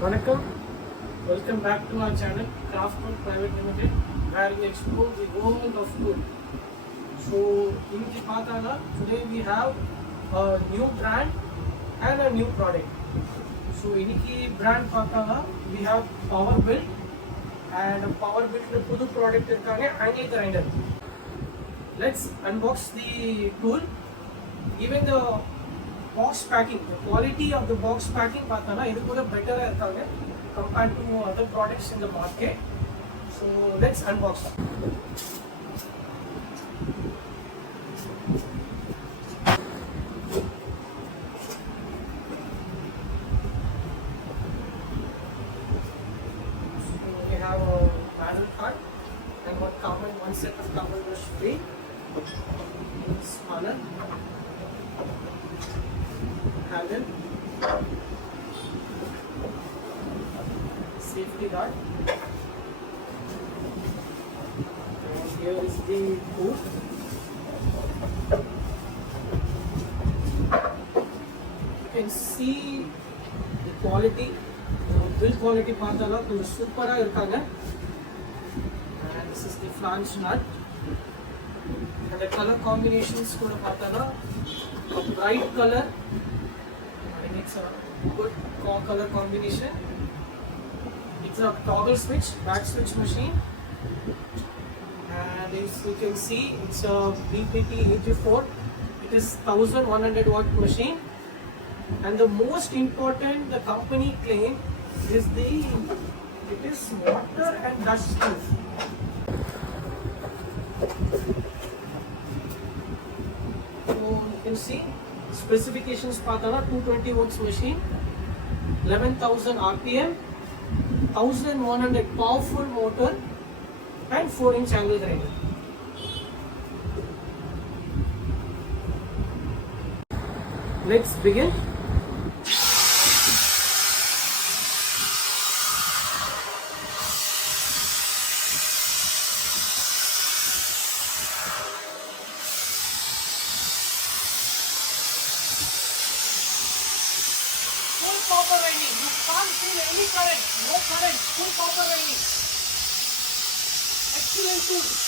Vanakkam, welcome back to our channel Kraftool Private Limited, where we explore the world of tool. So, inki paathala, today we have a new brand and a new product. So, iniki brand paathala, we have Powerbilt and Powerbilt the pudu product irukanga angle grinder. Let's unbox the tool. Even the box packing, the quality of the box packing paathala idu kuda better irukanga compared to other products in the market. So let's unbox. So we have a manual card and one set of carbon brush free. Spanner, handle, safety guard, and here is the tool. You can see the quality, the build quality paathala super ah irukanga. And this is the flange nut. And the color combinations kuda paathala, a bright color, I think it's a good color combination. It's a toggle switch, back switch machine, and as you can see, it's a PBT-AG4. It is 1100 watt machine, and the most important, the company claim is it is water and dust proof. So you can see specifications paathala, 220 volts machine, 11,000 RPM, 1100 powerful motor, and 4-inch angle grinder. Let's begin. Full copper winding. You can't feel any current. No current. Full copper winding. Excellent tool.